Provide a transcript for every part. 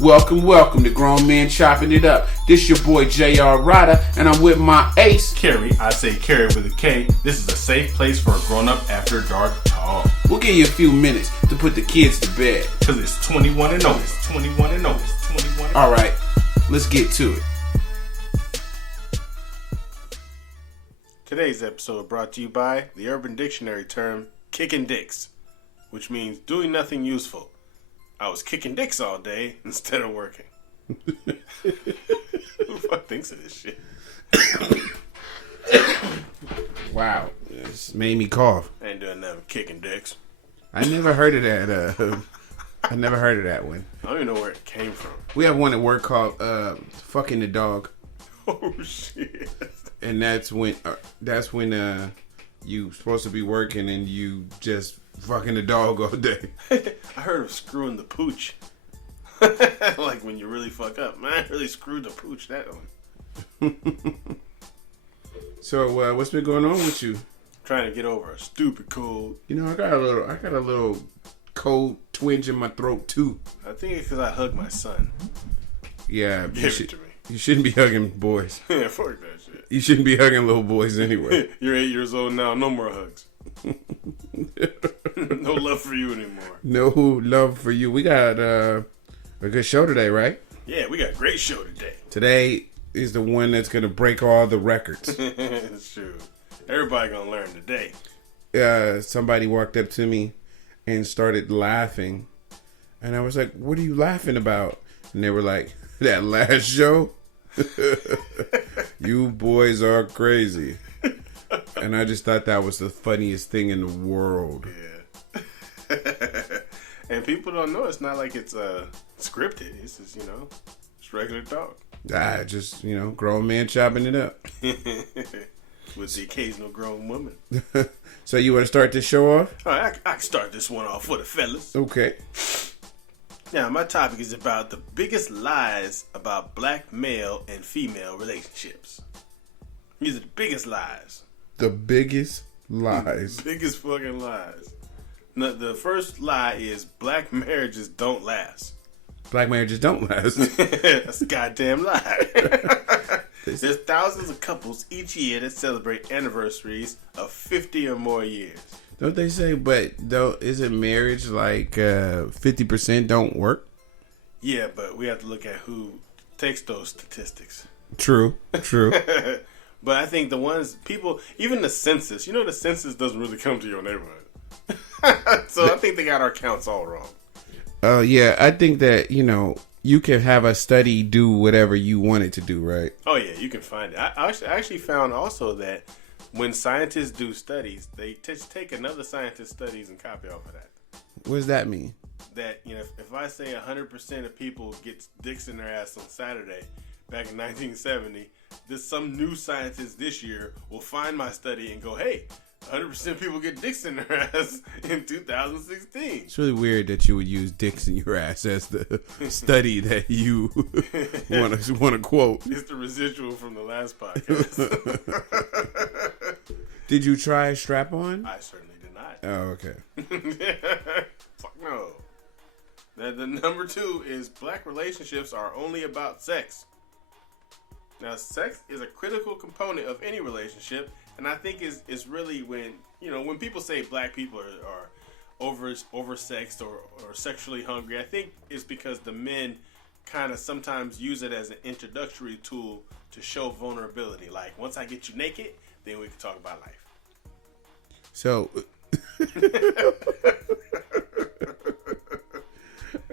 Welcome to Grown Men Chopping It Up. This your boy J.R. Rydha, and I'm with my ace, Kerry. I say Kerry with a K. This is a safe place for a grown-up after dark talk. We'll give you a few minutes to put the kids to bed. Because it's 21 and over. Alright, let's get to it. Today's episode brought to you by the Urban Dictionary term, kicking dicks, which means doing nothing useful. I was kicking dicks all day instead of working. Who the fuck thinks of this shit? Wow, this made me cough. I ain't doing nothing kicking dicks. I never heard of that. I never heard of that one. I don't even know where it came from. We have one at work called "fucking the dog." Oh shit! And that's when you supposed to be working and you just fucking the dog all day. I heard of screwing the pooch. Like when you really fuck up. Man, I really screwed the pooch that one. So what's been going on with you? Trying to get over a stupid cold. You know, I got a little cold twinge in my throat too. I think it's because I hugged my son. Yeah, Give it to me. You shouldn't be hugging boys. Yeah, fuck that shit. You shouldn't be hugging little boys anyway. You're 8 years old now. No more hugs. No love for you anymore. No love for you. We got a good show today, right? Yeah, we got a great show today. Today is the one that's going to break all the records. It's true. Everybody going to learn today. Somebody walked up to me and started laughing. And I was like, what are you laughing about? And they were like, that last show? You boys are crazy. And I just thought that was the funniest thing in the world. Yeah. And people don't know it's not like it's scripted. It's just, it's regular talk. Just, grown man chopping it up. With the occasional grown woman. So you want to start this show off? All right, I can start this one off for the fellas. Okay. Now, my topic is about the biggest lies about black male and female relationships. These are the biggest lies. The biggest lies. Biggest fucking lies. Now, the first lie is black marriages don't last. Black marriages don't last. That's a goddamn lie. There's thousands of couples each year that celebrate anniversaries of 50 or more years. Don't they say, isn't marriage like 50% don't work? Yeah, but we have to look at who takes those statistics. True. But I think the ones, people, even the census, the census doesn't really come to your neighborhood. So I think they got our counts all wrong. Yeah, I think that, you can have a study do whatever you want it to do, right? Oh, yeah, you can find it. I actually found also that when scientists do studies, they take another scientist's studies and copy off of that. What does that mean? That, if I say 100% of people get dicks in their ass on Saturday back in 1970, some new scientist this year will find my study and go, hey, 100% of people get dicks in their ass in 2016. It's really weird that you would use dicks in your ass as the study that you want to quote. It's the residual from the last podcast. Did you try a strap-on? I certainly did not. Oh, okay. Fuck no. The number 2 is black relationships are only about sex. Now, sex is a critical component of any relationship, and I think it's really when people say black people are oversexed or sexually hungry, I think it's because the men kind of sometimes use it as an introductory tool to show vulnerability. Like, once I get you naked, then we can talk about life. So,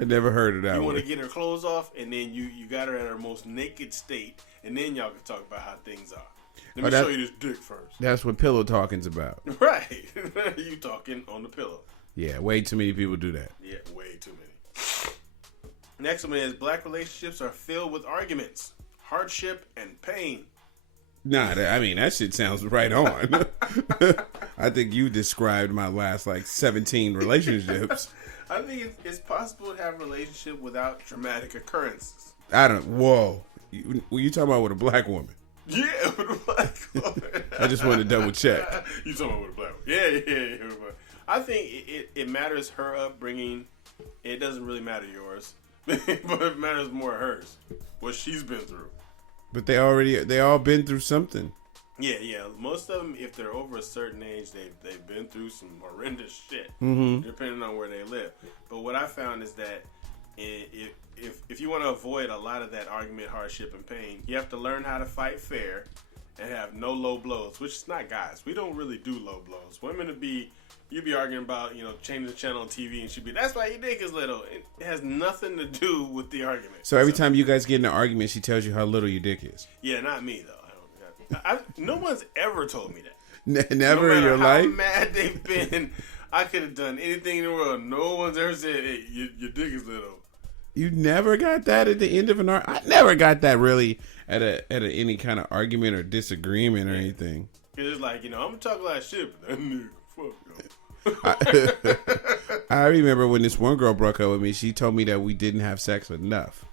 I never heard of that one. You want to get her clothes off, and then you got her at her most naked state, and then y'all can talk about how things are. Let me show you this dick first. That's what pillow talking's about. Right. You talking on the pillow. Yeah, way too many people do that. Yeah, way too many. Next one is black relationships are filled with arguments, hardship, and pain. Nah, that shit sounds right on. I think you described my last 17 relationships. I think it's possible to have a relationship without dramatic occurrences. Whoa. You talking about with a black woman? Yeah, with a black woman. I just wanted to double check. You talking about with a black woman? Yeah. I think it matters her upbringing. It doesn't really matter yours. But it matters more hers, what she's been through. But they all been through something. Yeah. Most of them, if they're over a certain age, they've been through some horrendous shit, depending on where they live. But what I found is that if you want to avoid a lot of that argument, hardship, and pain, you have to learn how to fight fair and have no low blows, which is not guys. We don't really do low blows. Women you'd be arguing about, changing the channel on TV, and she'd be, that's why your dick is little. It has nothing to do with the argument. So every time you guys get in an argument, she tells you how little your dick is. Yeah, not me, though. No one's ever told me that. Never in your life? How mad they've been, I could have done anything in the world. No one's ever said, hey, your dick is little. You never got that at the end of an argument? I never got that really at any kind of argument or disagreement or anything. Because it's like, I'm going to talk a lot of shit, but that nigga, fuck yo. I remember when this one girl broke up with me, she told me that we didn't have sex enough.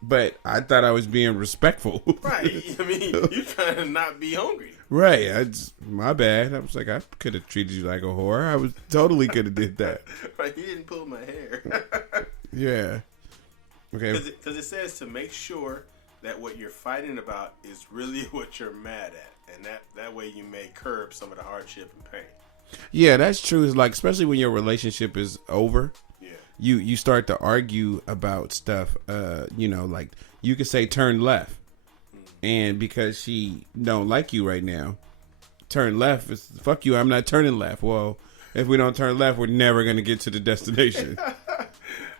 But I thought I was being respectful. Right. I mean, you're trying to not be hungry. Right. My bad. I was like, I could have treated you like a whore. I was totally could have did that. Right. You didn't pull my hair. Yeah. Okay. Because it says to make sure that what you're fighting about is really what you're mad at. And that way you may curb some of the hardship and pain. Yeah, that's true. It's like, especially when your relationship is over. You start to argue about stuff, like you could say turn left, and because she don't like you right now, turn left. It's fuck you. I'm not turning left. Well, if we don't turn left, we're never gonna get to the destination.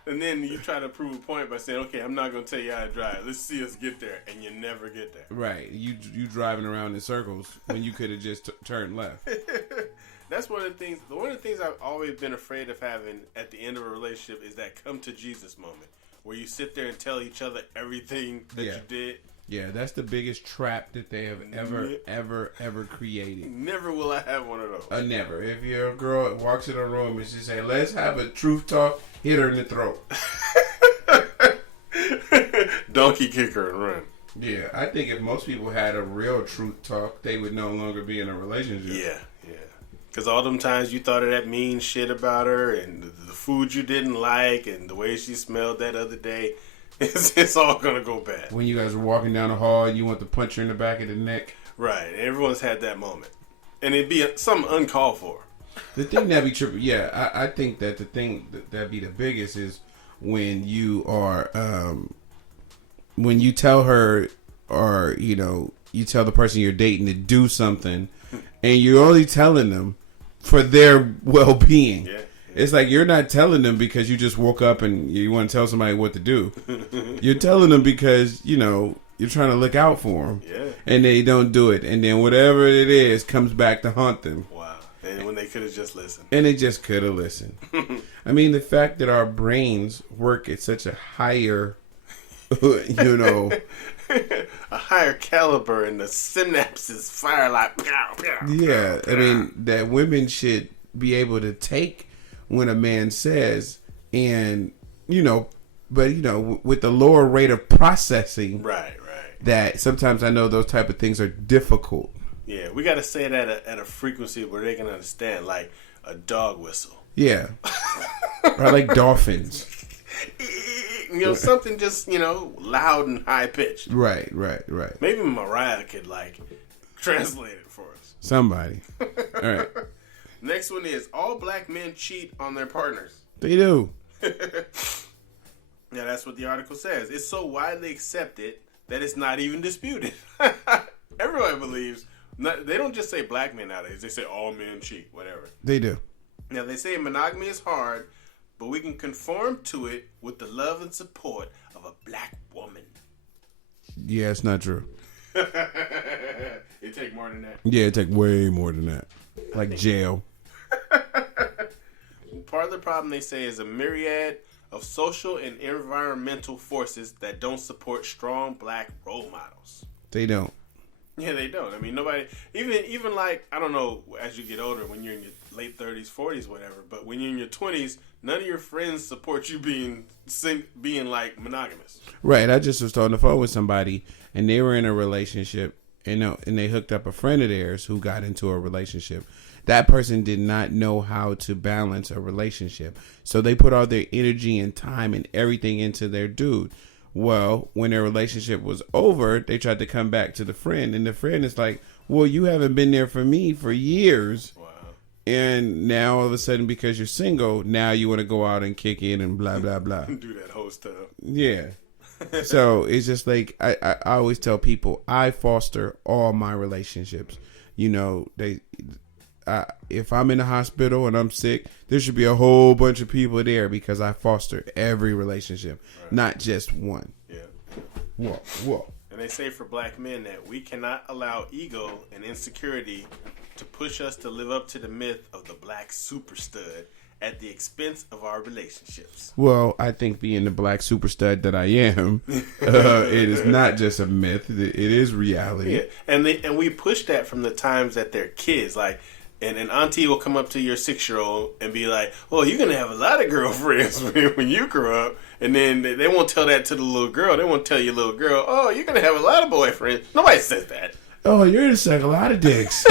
And then you try to prove a point by saying, okay, I'm not gonna tell you how to drive. Let's see us get there, and you never get there. Right. You driving around in circles when you could have just turned left. That's one of the things. One of the things I've always been afraid of having at the end of a relationship is that come to Jesus moment, where you sit there and tell each other everything that you did. Yeah, that's the biggest trap that they have ever created. Never will I have one of those. Never. If your girl walks in a room and she say, "Let's have a truth talk," hit her in the throat. Donkey kick her and run. Yeah, I think if most people had a real truth talk, they would no longer be in a relationship. Yeah. Because all them times you thought of that mean shit about her and the food you didn't like and the way she smelled that other day, it's all going to go bad. When you guys were walking down the hall and you want to punch her in the back of the neck. Right. Everyone's had that moment. And it'd be something uncalled for. The thing that be tripping, I think that the thing that be the biggest is when you are, when you tell her or, you tell the person you're dating to do something and you're only telling them for their well-being. Yeah. It's like you're not telling them because you just woke up and you want to tell somebody what to do. You're telling them because, you're trying to look out for them. Yeah. And they don't do it. And then whatever it is comes back to haunt them. Wow. And when they could have just listened. And they just could have listened. I mean, the fact that our brains work at such a higher, a higher caliber and the synapses fire like pow, pow, yeah, pow, pow. I mean that women should be able to take when a man says, and but with the lower rate of processing, right, that sometimes I know those type of things are difficult. Yeah, we got to say it at a frequency where they can understand, like a dog whistle. Yeah, or like dolphins. Something just, loud and high pitched. Right. Maybe Mariah could, translate it for us. Somebody. All right. Next one is, all black men cheat on their partners. They do. Yeah, that's what the article says. It's so widely accepted that it's not even disputed. Everyone believes, they don't just say black men nowadays. They say all men cheat, whatever. They do. Now, they say monogamy is hard, but we can conform to it with the love and support of a black woman. Yeah, it's not true. It take more than that. Yeah, it take way more than that. Like jail. Part of the problem, they say, is a myriad of social and environmental forces that don't support strong black role models. They don't. Yeah, they don't. I mean, nobody, even like, I don't know, as you get older, when you're in your late 30s, 40s, whatever, but when you're in your 20s, none of your friends support you being like monogamous. Right. I just was on the phone with somebody and they were in a relationship and they hooked up a friend of theirs who got into a relationship. that person did not know how to balance a relationship. So they put all their energy and time and everything into their dude. Well, when their relationship was over, they tried to come back to the friend, and the friend is like, well, you haven't been there for me for years. Wow. And now all of a sudden, because you're single, now you want to go out and kick in and blah, blah, blah. Do that whole stuff. Yeah. So it's just like, I always tell people, I foster all my relationships. You know, if I'm in the hospital and I'm sick, there should be a whole bunch of people there because I foster every relationship, right. Not just one. Yeah. Whoa. And they say for black men that we cannot allow ego and insecurity to push us to live up to the myth of the black super stud at the expense of our relationships. Well, I think being the black super stud that I am, it is not just a myth. It is reality. Yeah. And we push that from the times that they're kids. Like, and an auntie will come up to your 6-year-old and be like, "Oh, you're going to have a lot of girlfriends when you grow up." And then they won't tell that to the little girl. They won't tell your little girl, "Oh, you're going to have a lot of boyfriends." Nobody says that. Oh, you're going to suck a lot of dicks.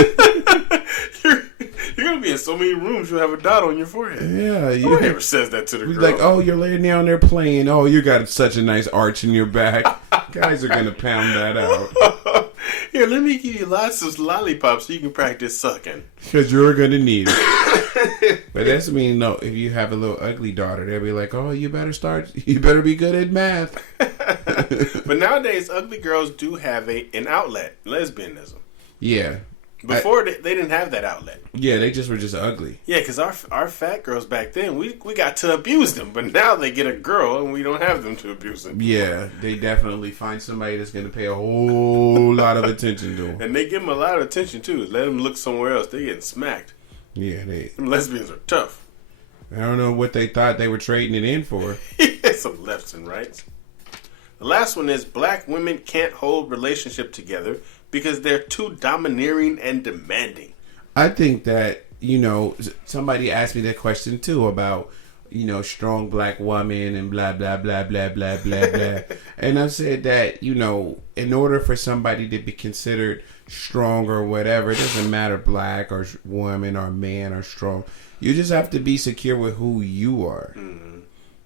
You're going to be in so many rooms, you'll have a dot on your forehead. Yeah. Nobody ever says that to the girl. Like, oh, you're laying down there playing. Oh, you got such a nice arch in your back. Guys are going to pound that out. Here, let me give you lots of lollipops so you can practice sucking. Because you're going to need it. But that's mean, no, if you have a little ugly daughter, they'll be like, oh, you better be good at math. But nowadays, ugly girls do have an outlet, lesbianism. Yeah. Before, they didn't have that outlet. Yeah, they were just ugly. Yeah, because our fat girls back then, we got to abuse them. But now they get a girl, and we don't have them to abuse them. Yeah, they definitely find somebody that's going to pay a whole lot of attention to them. And they give them a lot of attention, too. Let them look somewhere else. They're getting smacked. Yeah, them lesbians are tough. I don't know what they thought they were trading it in for. Some lefts and rights. The last one is black women can't hold relationship together because they're too domineering and demanding. I think that, somebody asked me that question too about, strong black woman and blah, blah, blah, blah, blah, blah, blah. And I've said that, in order for somebody to be considered strong or whatever, it doesn't matter black or woman or man or strong. You just have to be secure with who you are. Mm-hmm.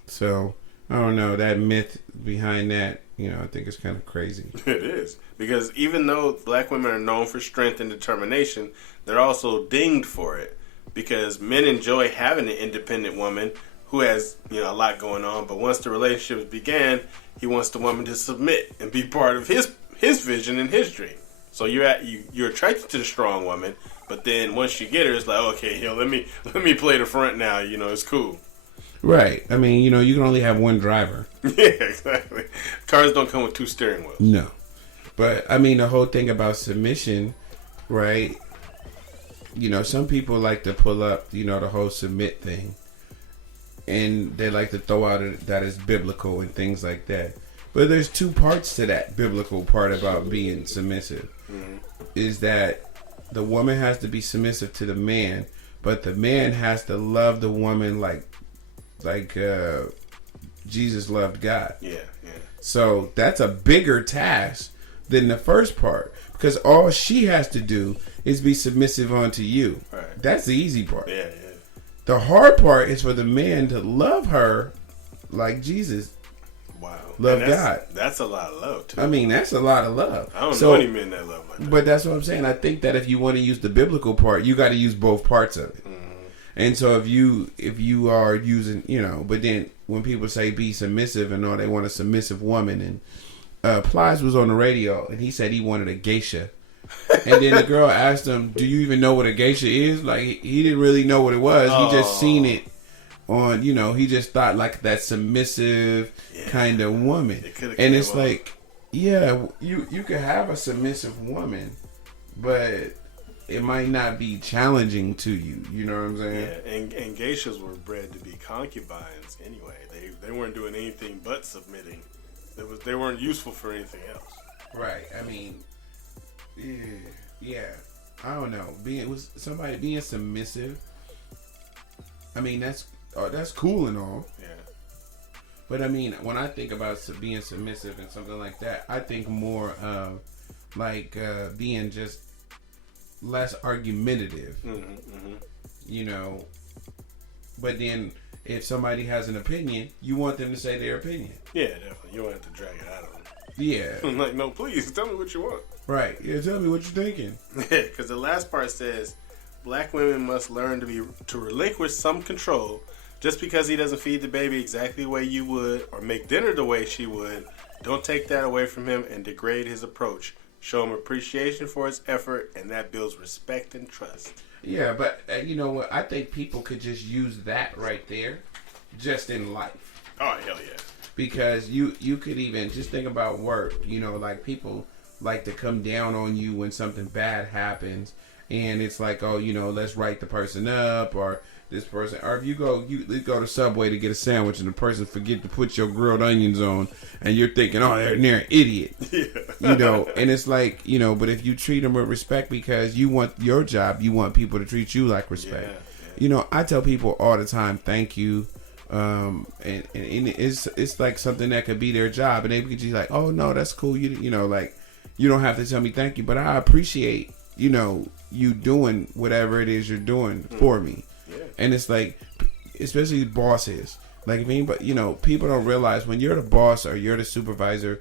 So, I don't know, that myth behind that, I think it's kind of crazy. It is. Because even though black women are known for strength and determination, they're also dinged for it. Because men enjoy having an independent woman who has, a lot going on. But once the relationship began, he wants the woman to submit and be part of his vision and his dream. So you're attracted to the strong woman, but then once you get her, it's like, okay, let me play the front now. It's cool. Right. I mean, you can only have one driver. Yeah, exactly. Cars don't come with 2 steering wheels. No. But, I mean, the whole thing about submission, right? Some people like to pull up, the whole submit thing. And they like to throw out that as biblical and things like that. But there's 2 parts to that biblical part about being submissive. Mm-hmm. Is that the woman has to be submissive to the man, but the man has to love the woman like Jesus loved God. Yeah. So that's a bigger task than the first part, because all she has to do is be submissive unto you. Right. That's the easy part. Yeah. The hard part is for the man to love her like Jesus. Wow. Love God. That's a lot of love, too. I mean, that's a lot of love. I don't know any men that love like that. But that's what I'm saying. I think that if you want to use the biblical part, you got to use both parts of it. Mm-hmm. And so if you are using, but then when people say be submissive and all, they want a submissive woman. And Plies was on the radio and he said he wanted a geisha. And then the girl asked him, do you even know what a geisha is? Like, he didn't really know what it was. Oh. He just seen it on, he just thought like that submissive kind of woman. And it's like, yeah, you could have a submissive woman, but it might not be challenging to you. You know what I'm saying? Yeah, and geishas were bred to be concubines anyway. They weren't doing anything but submitting. They weren't useful for anything else. Right. I mean, yeah. I don't know. Being submissive. I mean, that's cool and all. Yeah. But I mean, when I think about being submissive and something like that, I think more of being just less argumentative. Mm-hmm. You know, but then if somebody has an opinion, you want them to say their opinion. Yeah, definitely. You don't have to drag it out of them. Yeah. I'm like, no, please tell me what you want. Right. Yeah, tell me what you're thinking. Yeah, because the last part says, black women must learn to relinquish some control. Just because he doesn't feed the baby exactly the way you would or make dinner the way she would, don't take that away from him and degrade his approach. Show him appreciation for his effort, and that builds respect and trust. Yeah, but you know what? I think people could just use that right there just in life. Oh, hell yeah. Because you could even just think about work. You know, like people like to come down on you when something bad happens. And it's like, oh, you know, let's write the person up or this person. Or if you go to Subway to get a sandwich and the person forget to put your grilled onions on and you're thinking, oh, they're an idiot. Yeah. You know, and it's like, you know, but if you treat them with respect because you want your job, you want people to treat you like respect. Yeah. You know, I tell people all the time, thank you. And it's like something that could be their job. And they could just like, oh, no, that's cool. You know, like, you don't have to tell me thank you. But I appreciate, you know, you doing whatever it is you're doing for me. Yeah. And it's like, especially bosses, like if anybody, you know, people don't realize when you're the boss or you're the supervisor,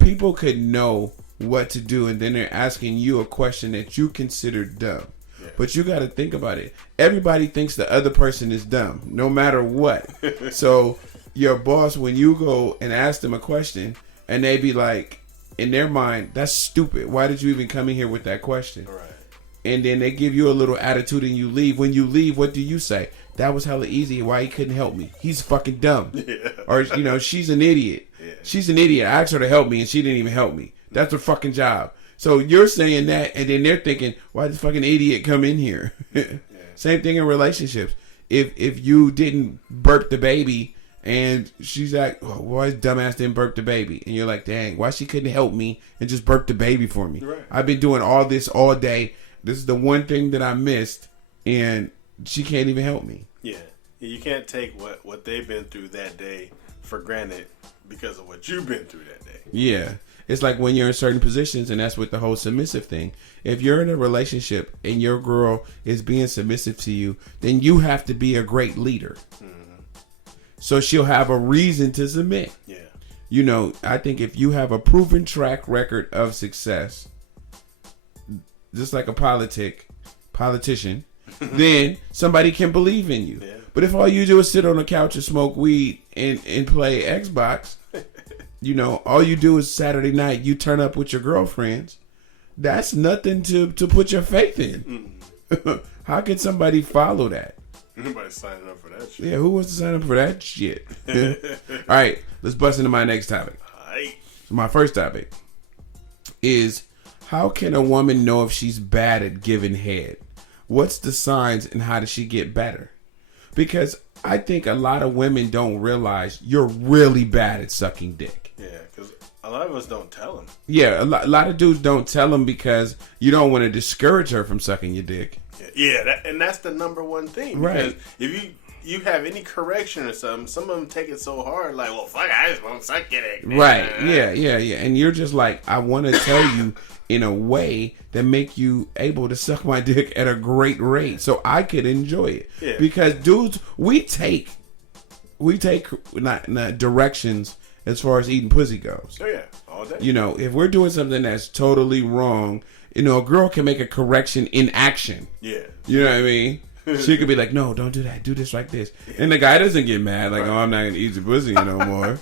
people could know what to do and then they're asking you a question that you consider dumb. Yeah. But you got to think about it. Everybody thinks the other person is dumb, no matter what. So your boss, when you go and ask them a question and they be like, in their mind, that's stupid. Why did you even come in here with that question? Right. And then they give you a little attitude and you leave. When you leave, what do you say? That was hella easy. Why he couldn't help me? He's fucking dumb. Yeah. Or, you know, she's an idiot. Yeah. She's an idiot. I asked her to help me and she didn't even help me. That's her fucking job. So you're saying that and then they're thinking, why did this fucking idiot come in here? Yeah. Same thing in relationships. If you didn't burp the baby and she's like, oh, why dumbass didn't burp the baby? And you're like, dang, why she couldn't help me and just burp the baby for me? Right. I've been doing all this all day. This is the one thing that I missed, and she can't even help me. Yeah. You can't take what they've been through that day for granted because of what you've been through that day. Yeah. It's like when you're in certain positions, and that's with the whole submissive thing. If you're in a relationship and your girl is being submissive to you, then you have to be a great leader. Mm-hmm. So she'll have a reason to submit. Yeah. You know, I think if you have a proven track record of success, just like a politician, then somebody can believe in you. Yeah. But if all you do is sit on the couch and smoke weed and play Xbox, you know, all you do is Saturday night, you turn up with your girlfriends, that's nothing to put your faith in. Mm. How can somebody follow that? Nobody's signing up for that shit. Yeah, who wants to sign up for that shit? All right, let's bust into my next topic. All right. So my first topic is, how can a woman know if she's bad at giving head? What's the signs and how does she get better? Because I think a lot of women don't realize you're really bad at sucking dick. Yeah, because a lot of us don't tell them. Yeah, a lot of dudes don't tell them because you don't want to discourage her from sucking your dick. Yeah, and that's the number one thing. Because right. If you have any correction or something, some of them take it so hard, like, well, fuck, I just won't suck your dick. Right, yeah. And you're just like, I want to tell you in a way that make you able to suck my dick at a great rate so I could enjoy it. Yeah. Because dudes, we take not directions as far as eating pussy goes. Oh yeah, all day. You know, if we're doing something that's totally wrong, you know, a girl can make a correction in action. Yeah. You know what I mean? She could be like, no, don't do that. Do this like this. And the guy doesn't get mad. Like, right. Oh, I'm not going to eat your pussy no more.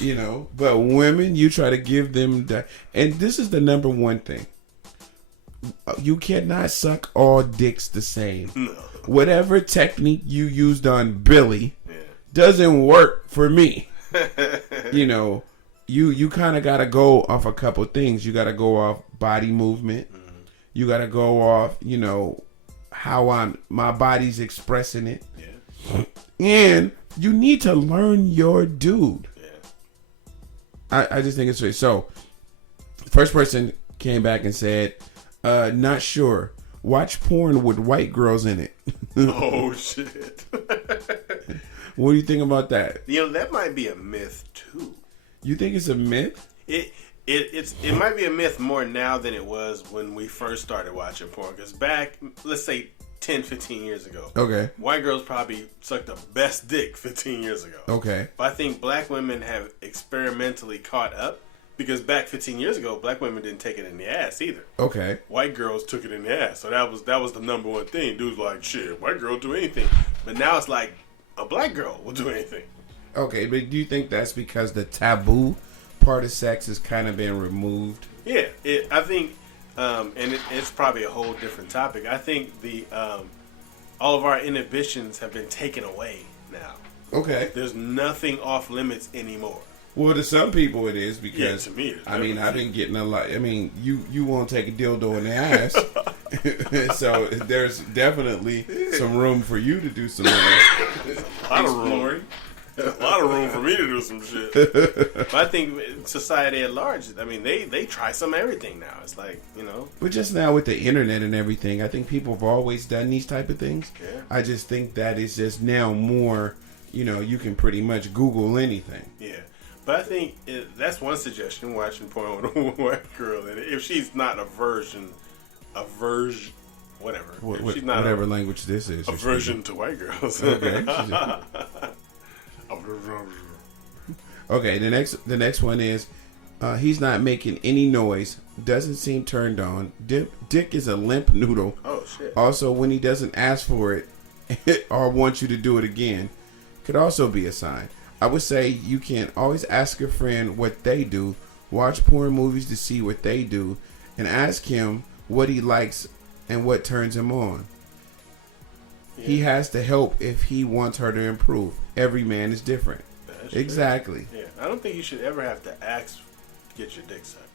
You know? But women, you try to give them that. And this is the number one thing. You cannot suck all dicks the same. No. Whatever technique you used on Billy doesn't work for me. You know, you kind of got to go off a couple things. You got to go off body movement. Mm-hmm. You got to go off, you know, how my body's expressing it. Yeah. And you need to learn your dude. Yeah. I just think it's right. So, first person came back and said, not sure. Watch porn with white girls in it. Oh, shit. What do you think about that? You know, that might be a myth, too. You think it's a myth? it might be a myth more now than it was when we first started watching porn. Because back, let's say 10, 15 years ago. Okay. White girls probably sucked the best dick 15 years ago. Okay. But I think black women have experimentally caught up. Because back 15 years ago, black women didn't take it in the ass either. Okay. White girls took it in the ass. So that was the number one thing. Dudes like, shit, white girl do anything. But now it's like, a black girl will do anything. Okay, but do you think that's because the taboo part of sex has kind of been removed? Yeah, I think, it's probably a whole different topic. I think all of our inhibitions have been taken away now. Okay. There's nothing off limits anymore. Well, to some people it is because, to me, I mean, I've been getting a lot. I mean, you won't take a dildo in the ass, so there's definitely some room for you to do some a lot of room. A lot of room for me to do some shit. But I think society at large, I mean, they try some everything now. It's like, you know. But just now with the internet and everything, I think people have always done these type of things. Yeah. I just think that it's just now more, you know, you can pretty much Google anything. Yeah. But I think that's one suggestion, watching porn with a white girl. And if she's not whatever. If she's not whatever language this is. Aversion to white girls. Okay. Okay, the next one is he's not making any noise, doesn't seem turned on. Dick is a limp noodle. Oh, shit. Also, when he doesn't ask for it or want you to do it again, could also be a sign. I would say you can always ask a friend what they do, watch porn movies to see what they do, and ask him what he likes and what turns him on. Yeah. He has to help if he wants her to improve. Every man is different. That's exactly. True. Yeah, I don't think you should ever have to ask to get your dick sucked.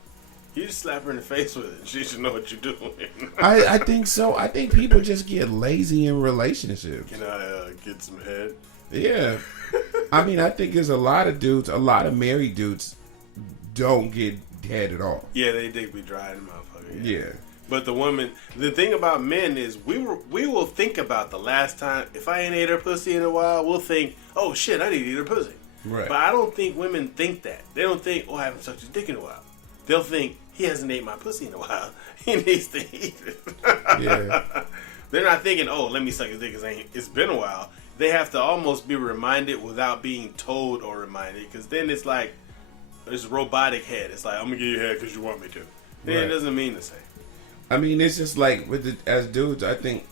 You just slap her in the face with it. She should know what you're doing. I think so. I think people just get lazy in relationships. Can I get some head? Yeah. I mean, I think there's a lot of married dudes don't get head at all. Yeah, they be dry in the motherfucker. Yeah. But the thing about men is we will think about the last time. If I ain't ate her pussy in a while, we'll think, oh shit, I need to eat her pussy. Right. But I don't think women think that. They don't think, oh, I haven't sucked his dick in a while. They'll think, he hasn't ate my pussy in a while. He needs to eat it. Yeah. They're not thinking, oh, let me suck his dick because it's been a while. They have to almost be reminded without being told or reminded, because then it's like it's robotic head. It's like, I'm gonna give you head because you want me to. Then It doesn't mean the same. I mean, it's just like as dudes. I think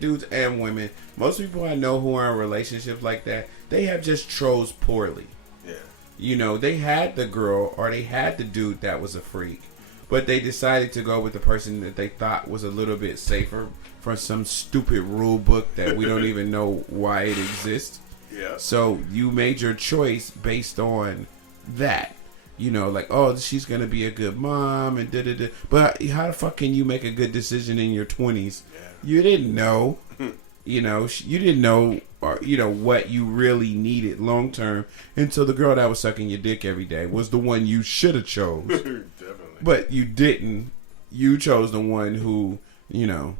dudes and women. Most people I know who are in relationships like that, they have just chose poorly. Yeah. You know, they had the girl or they had the dude that was a freak, but they decided to go with the person that they thought was a little bit safer from some stupid rule book that we don't even know why it exists. Yeah. So you made your choice based on that. You know, like, oh, she's going to be a good mom and da-da-da. But how the fuck can you make a good decision in your 20s? Yeah. You didn't know. You know, you didn't know, or, you know, what you really needed long term until the girl that was sucking your dick every day was the one you should have chose. Definitely. But you didn't. You chose the one who, you know,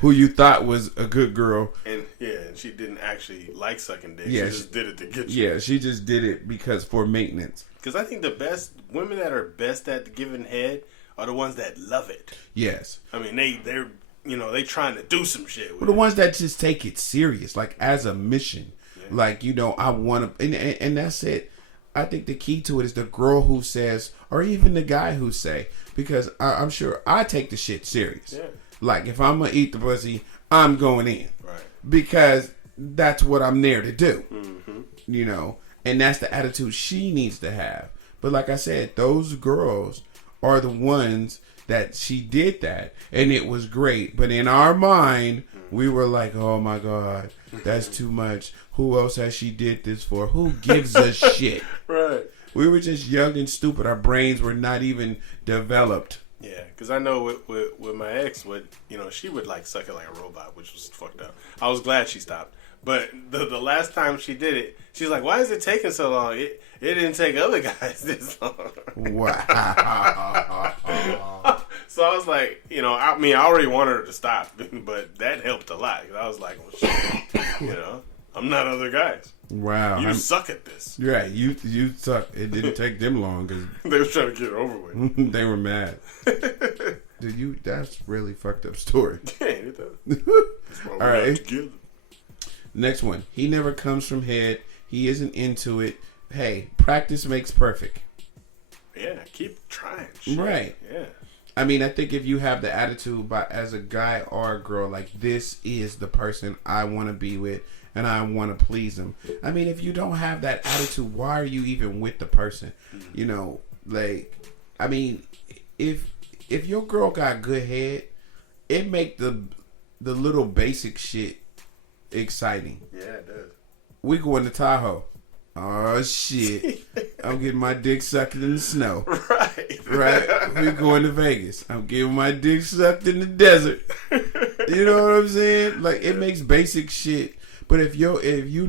who you thought was a good girl. And she didn't actually like sucking dick. Yeah, she just did it to get you. Yeah, she just did it because for maintenance. Because I think the best women that are best at giving head are the ones that love it. Yes. I mean, they're you know, they trying to do some shit with the ones that just take it serious, like as a mission. Yeah. Like, you know, I want to, and that's it. I think the key to it is the girl who says, or even the guy who say, because I'm sure I take the shit serious. Yeah. Like, if I'm going to eat the pussy, I'm going in. Right. Because that's what I'm there to do. Mm-hmm. You know, and that's the attitude she needs to have. But like I said, those girls are the ones that she did that, and it was great. But in our mind, we were like, oh my God, that's too much. Who else has she did this for? Who gives a shit? Right. We were just young and stupid. Our brains were not even developed. Yeah, because I know with my ex, you know, she would like suck it like a robot, which was fucked up. I was glad she stopped. But the last time she did it, she's like, why is it taking so long? It didn't take other guys this long. Wow. So I was like, you know, I mean, I already wanted her to stop, but that helped a lot. I was like, well, shit, you know, I'm I'm not other guys. Wow. You suck at this. Right. You suck. It didn't take them long because they were trying to get it over with. They were mad. Dude, that's really fucked up story. Yeah, it does. All right. Next one. He never comes from head. He isn't into it. Hey, practice makes perfect. Yeah, keep trying. Shit. Right. Yeah. I mean, I think if you have the attitude as a guy or a girl, like, this is the person I want to be with and I want to please them. I mean, if you don't have that attitude, why are you even with the person? You know, like, I mean, if your girl got good head, it make the little basic shit exciting. Yeah, it does. We going to Tahoe. Oh shit! I'm getting my dick sucked in the snow. Right. We going to Vegas. I'm getting my dick sucked in the desert. You know what I'm saying? Like, it makes basic shit. But if you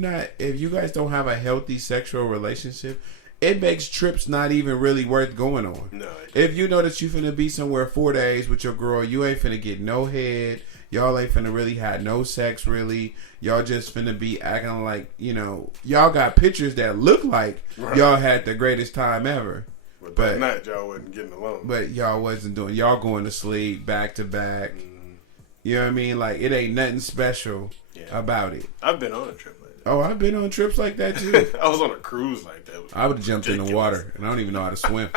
guys don't have a healthy sexual relationship, it makes trips not even really worth going on. No. If you know that you finna be somewhere 4 days with your girl, you ain't finna get no head. Y'all ain't finna really have no sex, really. Y'all just finna be acting like, you know, y'all got pictures that look like y'all had the greatest time ever. But that night, y'all wasn't getting along. But y'all wasn't doing, y'all going to sleep back to back. You know what I mean? Like, it ain't nothing special about it. I've been on a trip like that. Oh, I've been on trips like that too. I was on a cruise like that. I would have jumped in the water, and I don't even know how to swim.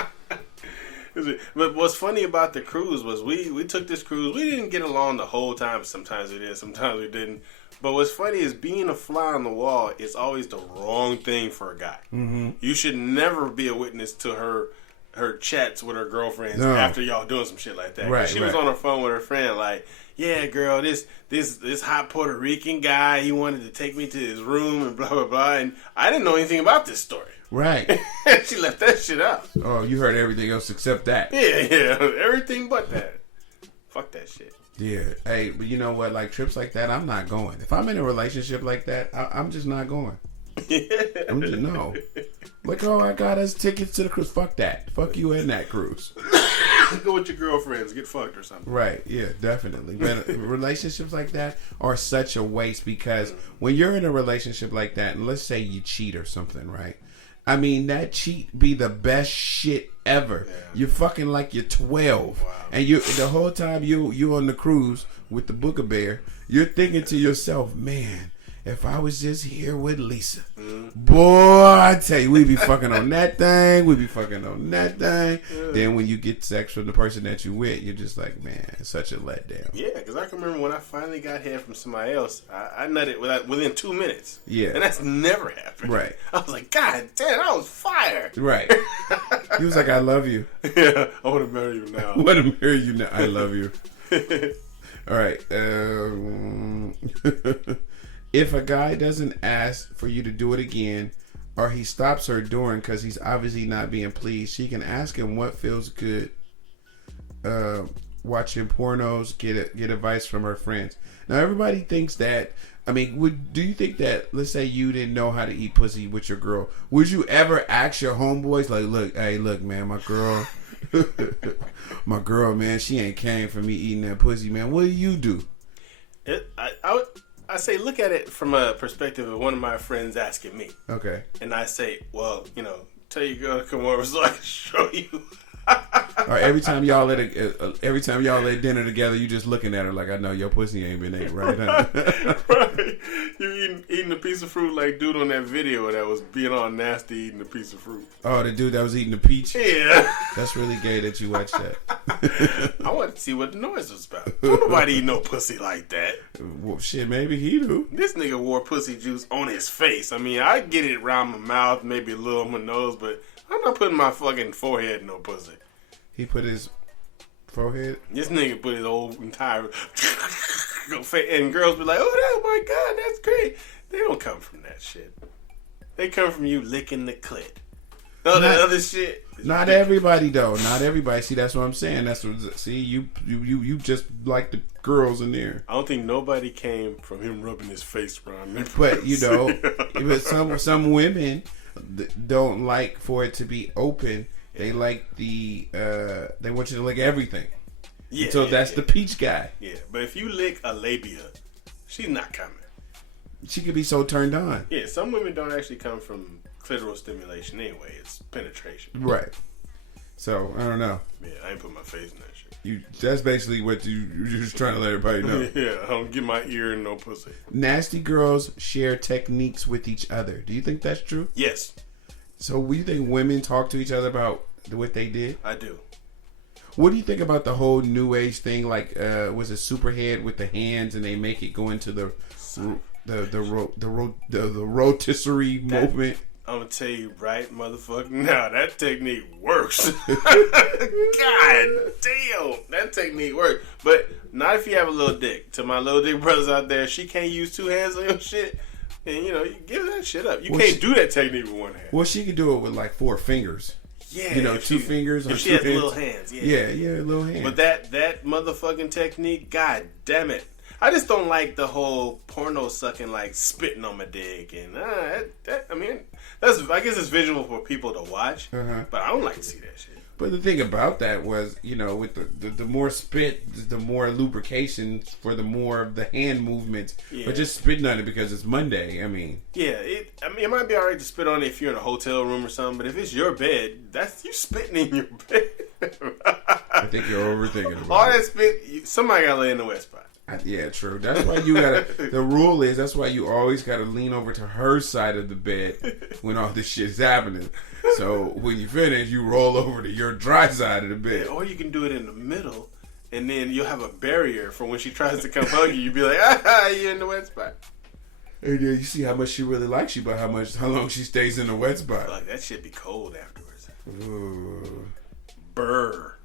But what's funny about the cruise was we took this cruise. We didn't get along the whole time. Sometimes we did, sometimes we didn't. But what's funny is being a fly on the wall is always the wrong thing for a guy. Mm-hmm. You should never be a witness to her chats with her girlfriends after y'all doing some shit like that. Right, she was on her phone with her friend like, yeah, girl, this hot Puerto Rican guy, he wanted to take me to his room and blah, blah, blah. And I didn't know anything about this story. Right. She left that shit out. Oh, you heard everything else except that. Yeah. Everything but that. Fuck that shit. Yeah. Hey, but you know what? Like, trips like that, I'm not going. If I'm in a relationship like that, I'm just not going. I'm just, no. Like, oh, I got us tickets to the cruise. Fuck that. Fuck you and that cruise. Go with your girlfriends. Get fucked or something. Right. Yeah, definitely. But relationships like that are such a waste because when you're in a relationship like that, and let's say you cheat or something, right? I mean, that cheat be the best shit ever. Yeah. You're fucking like you're 12. Wow. And you the whole time you on the cruise with the Booger Bear, you're thinking to yourself, man, if I was just here with Lisa, boy, I tell you, we be fucking on that thing. We be fucking on that thing. Yeah. Then when you get sex from the person that you with, you're just like, man, it's such a letdown. Yeah, because I can remember when I finally got head from somebody else, I nutted within 2 minutes. Yeah. And that's never happened. Right. I was like, God damn, I was fired. Right. He was like, I love you. Yeah, I want to marry you now. I want to marry you now. I love you. All right. If a guy doesn't ask for you to do it again, or he stops her doing because he's obviously not being pleased, she can ask him what feels good. Watching pornos, get advice from her friends. Now everybody thinks that. I mean, do you think that? Let's say you didn't know how to eat pussy with your girl. Would you ever ask your homeboys like, look, man, my girl, man, she ain't came for me eating that pussy, man. What do you do? I say, look at it from a perspective of one of my friends asking me. Okay. And I say, well, tell your girl to come over so I can show you. Or every time y'all at dinner together, you just looking at her like, I know your pussy ain't been ate right, huh? Right. You eating a piece of fruit like dude on that video that was being all nasty eating a piece of fruit. Oh, the dude that was eating the peach? Yeah. That's really gay that you watched that. I wanted to see what the noise was about. Don't nobody eat no pussy like that. Well, shit, maybe he do. This nigga wore pussy juice on his face. I mean, I get it around my mouth, maybe a little on my nose, but I'm not putting my fucking forehead in no pussy. He put his forehead? This nigga put his whole entire and girls be like, oh my God, that's great. They don't come from that shit. They come from you licking the clit. That other shit. Not everybody though. Not everybody. See, that's what I'm saying. That's what. See, you just like the girls in there. I don't think nobody came from him rubbing his face around me. But but some women don't like for it to be open. They like they want you to lick everything. Yeah. So that's the peach guy. Yeah, but if you lick a labia, she's not coming. She could be so turned on. Yeah, some women don't actually come from clitoral stimulation anyway. It's penetration. Right. So, I don't know. Yeah, I ain't put my face in that shit. That's basically what you're just trying to let everybody know. Yeah, I don't get my ear in no pussy. Nasty girls share techniques with each other. Do you think that's true? Yes. So, do you think women talk to each other about what they did? I do. What do you think about the whole new age thing? Like, was it Superhead with the hands, and they make it go into the rotisserie movement? I'm gonna tell you right, motherfucker. Now that technique works. God damn, that technique works. But not if you have a little dick. To my little dick brothers out there, she can't use two hands on your shit, and you give that shit up. You can't do that technique with one hand. Well, she could do it with like 4 fingers. Yeah, two fingers. If she has little hands. Yeah, little hands. But that motherfucking technique, god damn it. I just don't like the whole porno sucking, like spitting on my dick, and I guess it's visual for people to watch, but I don't like to see that shit. But the thing about that was, with the more spit, the more lubrication for the more of the hand movements. Yeah. But just spitting on it because it's Monday, Yeah, it might be alright to spit on it if you're in a hotel room or something, but if it's your bed, that's you spitting in your bed. I think you're overthinking it. All that spit, somebody gotta lay in the wet spot. Yeah, true. That's why you gotta. The rule is that's why you always gotta lean over to her side of the bed when all this shit's happening. So when you finish, you roll over to your dry side of the bed. Yeah, or you can do it in the middle, and then you'll have a barrier for when she tries to come hug you. You'll be like, you're in the wet spot. And then you see how much she really likes you, but how long she stays in the wet spot. Like that shit be cold afterwards. Ooh. Burr.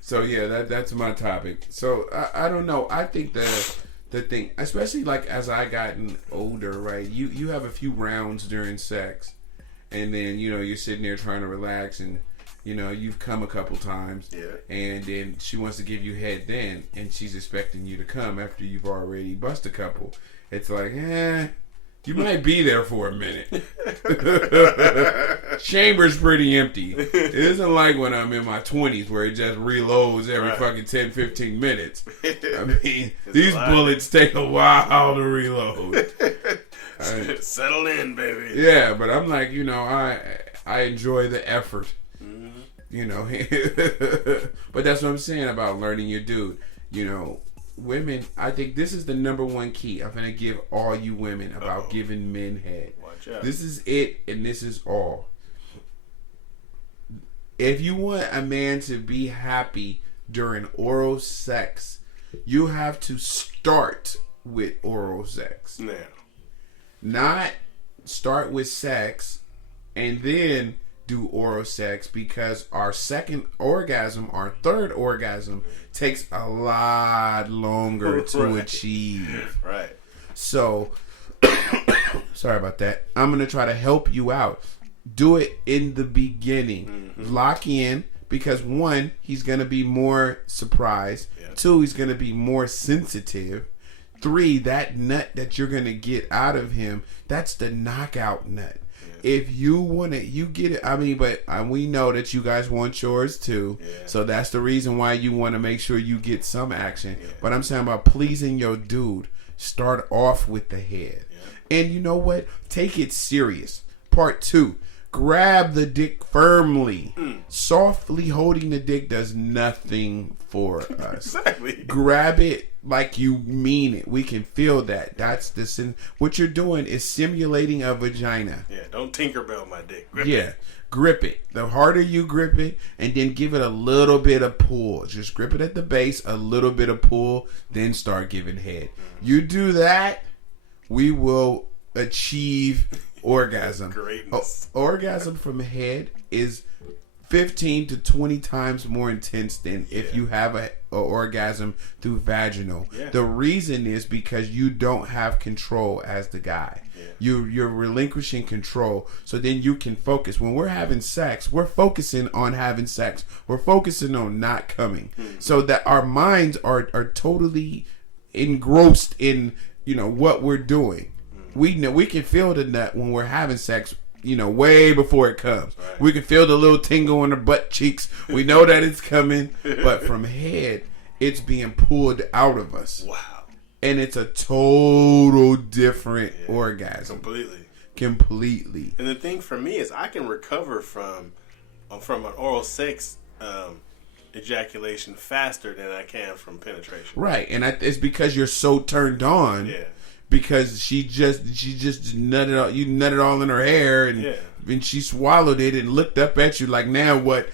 So yeah, that's my topic. So I don't know. I think the thing, especially like as I gotten older, right? You have a few rounds during sex, and then you're sitting there trying to relax, and you've come a couple times, and then she wants to give you head then, and she's expecting you to come after you've already bust a couple. It's like, you might be there for a minute. Chamber's pretty empty. It isn't like when I'm in my 20s where it just reloads every fucking 10, 15 minutes. These bullets take a while to reload. Settle in, baby. Yeah, but I'm like, I enjoy the effort. But that's what I'm saying about learning your dude. Women, I think this is the number one key I'm going to give all you women about giving men head. Watch out. This is it, and this is all. If you want a man to be happy during oral sex, you have to start with oral sex. Now. Not start with sex and then do oral sex, because our second orgasm, our third orgasm, takes a lot longer to achieve. Right. So, sorry about that. I'm going to try to help you out. Do it in the beginning. Lock in, because 1, he's going to be more surprised. 2, he's going to be more sensitive. 3, that nut that you're going to get out of him, that's the knockout nut. If you want it, you get it. But we know that you guys want yours too. Yeah. So that's the reason why you want to make sure you get some action. Yeah. But I'm saying about pleasing your dude, start off with the head. Yeah. And you know what? Take it serious. Part 2. Grab the dick firmly. Softly holding the dick does nothing for us. Exactly. Grab it like you mean it. We can feel that. That's the sin. What you're doing is simulating a vagina. Yeah, don't Tinkerbell my dick. Grip it. The harder you grip it, and then give it a little bit of pull. Just grip it at the base, a little bit of pull, then start giving head. You do that, we will achieve orgasm. Greatness. Orgasm from head is 15 to 20 times more intense than if you have a orgasm through vaginal. Yeah. The reason is because you don't have control as the guy. Yeah. You're relinquishing control, so then you can focus. When we're having sex, we're focusing on having sex. We're focusing on not coming, so that our minds are totally engrossed in what we're doing. We know we can feel the nut when we're having sex, way before it comes. Right. We can feel the little tingle in the butt cheeks. We know that it's coming, but from head, it's being pulled out of us. Wow. and it's a total different orgasm. Completely. And the thing for me is I can recover from an oral sex ejaculation faster than I can from penetration. Right, and it's because you're so turned on. Yeah. Because she just nutted all, you nutted all in her hair, and she swallowed it and looked up at you like, now what?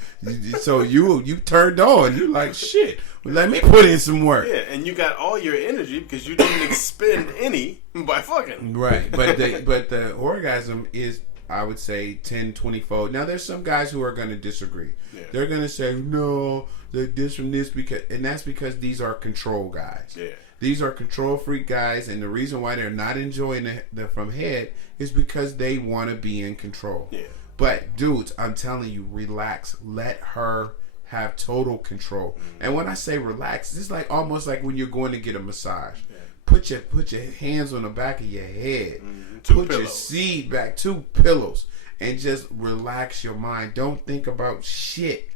So you turned on. You like, shit. Let me put in some work. Yeah, and you got all your energy because you didn't expend any by fucking. Right, but the orgasm is, I would say, 10, 20-fold. Now, there's some guys who are going to disagree. Yeah. They're going to say, no, this from this, and that's because these are control guys. Yeah. These are control freak guys, and the reason why they're not enjoying the from head is because they want to be in control. Yeah. But dudes, I'm telling you, relax. Let her have total control. Mm-hmm. And when I say relax, it's like almost like when you're going to get a massage. Yeah. Put your hands on the back of your head. Mm-hmm. Put your seat back, 2 pillows, and just relax your mind. Don't think about shit.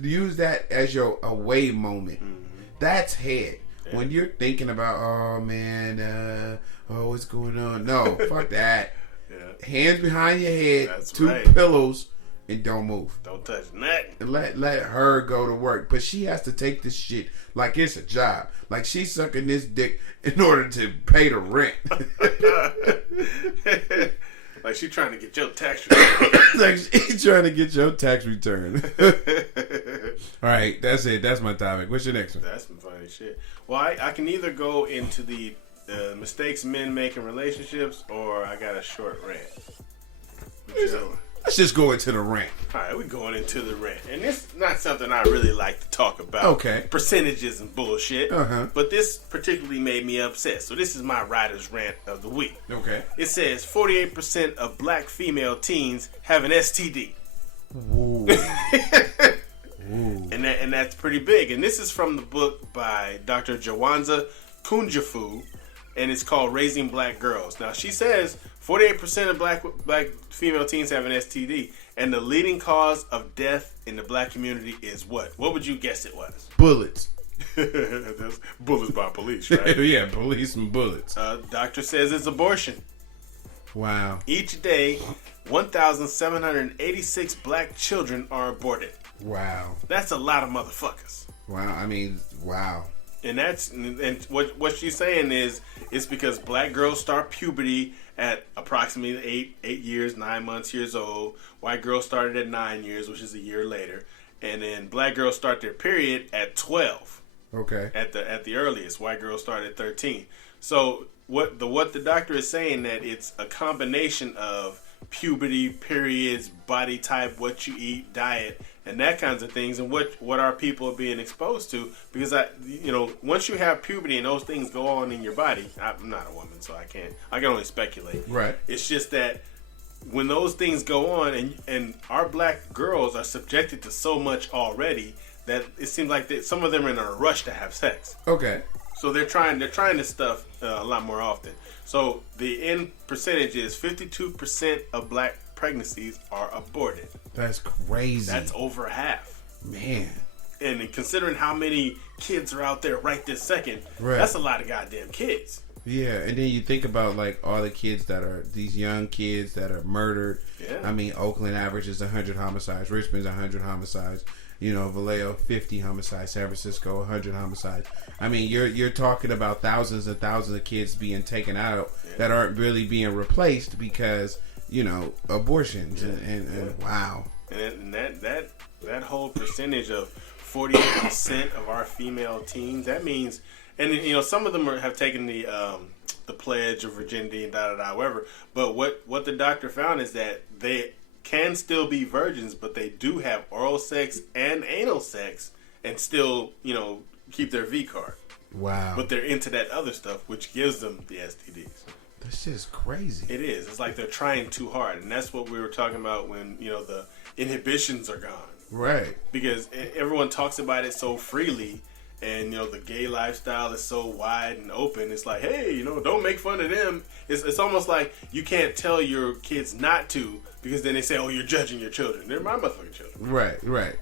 Use that as your away moment. Mm-hmm. That's head. Yeah. When you're thinking about, oh man, what's going on? No, fuck that. Yeah. Hands behind your head, that's 2 pillows, and don't move. Don't touch nothing. Let her go to work. But she has to take this shit like it's a job. Like she's sucking this dick in order to pay the rent. Like she's trying to get your tax return. Like she's trying to get your tax return. All right, that's it. That's my topic. What's your next one? That's some funny shit. Well, I can either go into the mistakes men make in relationships, or I got a short rant. Let's just go into the rant. All right, we're going into the rant. And this is not something I really like to talk about. Okay. Percentages and bullshit. Uh-huh. But this particularly made me upset. So this is my writer's rant of the week. Okay. It says 48% of black female teens have an STD. Ooh. Ooh. And that's pretty big. And this is from the book by Dr. Jawanza Kunjafu, and it's called Raising Black Girls. Now, she says 48% of black female teens have an STD, and the leading cause of death in the black community is what? What would you guess it was? Bullets. That's bullets by police, right? Yeah, police and bullets. Doctor says it's abortion. Wow. Each day, 1,786 black children are aborted. Wow. That's a lot of motherfuckers. Wow. I mean, wow. And what she's saying is it's because black girls start puberty at approximately 8 years, 9 months, years old. White girls started at 9 years, which is a year later. And then black girls start their period at 12. Okay. At the earliest. White girls start at 13. So what the doctor is saying, that it's a combination of puberty, periods, body type, what you eat, diet, and that kinds of things, and what our people are being exposed to. Because once you have puberty and those things go on in your body, I'm not a woman, so I can only speculate. Right. It's just that when those things go on, and our black girls are subjected to so much already, that it seems like some of them are in a rush to have sex. Okay. So they're trying this stuff a lot more often. So the end percentage is 52% of black pregnancies are aborted. That's crazy. That's over half. Man. And considering how many kids are out there right this second, right, that's a lot of goddamn kids. Yeah, and then you think about like all the kids that are, these young kids that are murdered. Yeah. I mean, Oakland averages 100 homicides. Richmond's 100 homicides. You know, Vallejo 50 homicides. San Francisco 100 homicides. I mean, you're talking about thousands and thousands of kids being taken out, yeah, that aren't really being replaced because, you know, abortions, yeah, and wow. And that whole percentage of 48% of our female teens, that means, and you know, some of them have taken the pledge of virginity and whatever. But what the doctor found is that they can still be virgins, but they do have oral sex and anal sex and still, you know, keep their V card. Wow. But they're into that other stuff, which gives them the STDs. That's just crazy. It is. It's like they're trying too hard. And that's what we were talking about when, you know, the inhibitions are gone. Right. Because everyone talks about it so freely, and, you know, the gay lifestyle is so wide and open. It's like, hey, you know, don't make fun of them. It's almost like you can't tell your kids not to, because then they say, oh, you're judging your children. They're my motherfucking children. Right, right.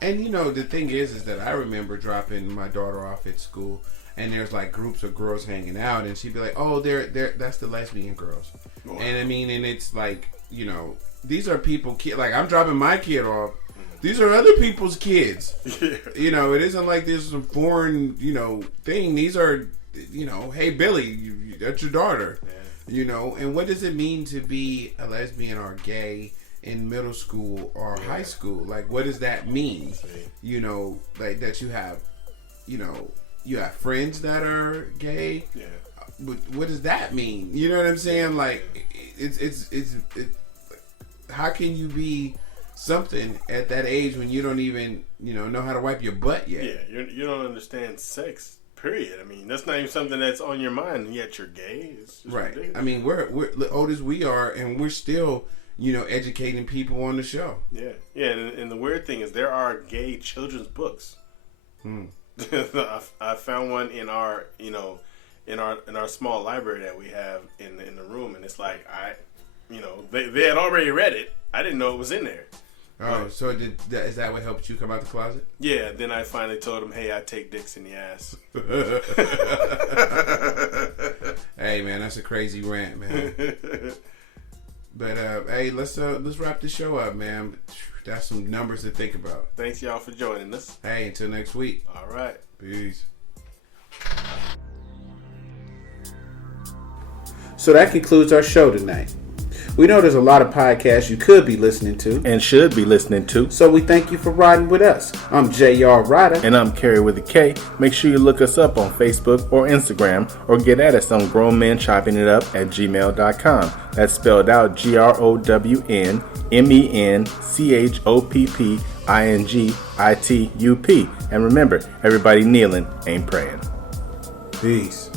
And, you know, the thing is that I remember dropping my daughter off at school, and there's like groups of girls hanging out, and she'd be like, "Oh, that's the lesbian girls," and I mean, and it's like, you know, these are people, like I'm dropping my kid off. These are other people's kids. Yeah. You know, it isn't like this is some foreign, you know, thing. These are, you know, hey Billy, that's your daughter. Yeah. You know, and what does it mean to be a lesbian or gay in middle school or high school? Like, what does that mean? You know, like that you have, you know, you have friends that are gay. Yeah. What does that mean? You know what I'm saying? Like, it's how can you be something at that age when you don't even, you know how to wipe your butt yet? Yeah, you don't understand sex. Period. I mean, that's not even something that's on your mind, and yet you're gay. It's just right. ridiculous. I mean, we're old as we are, and we're still, you know, educating people on the show. Yeah, yeah. And the weird thing is, there are gay children's books. I found one in our, you know, in our small library that we have in the room, and it's like they had already read it. I didn't know it was in there. Oh, so is that what helped you come out the closet? Yeah, then I finally told him, hey, I take dicks in the ass. Hey, man, that's a crazy rant, man. But, hey, let's wrap the show up, man. That's some numbers to think about. Thanks, y'all, for joining us. Hey, until next week. All right. Peace. So that concludes our show tonight. We know there's a lot of podcasts you could be listening to. And should be listening to. So we thank you for riding with us. I'm J.R. Rydha. And I'm Kerry with a K. Make sure you look us up on Facebook or Instagram, or get at us on grownmenchoppingitup@gmail.com. That's spelled out GROWNMENCHOPPINGITUP. And remember, everybody kneeling ain't praying. Peace.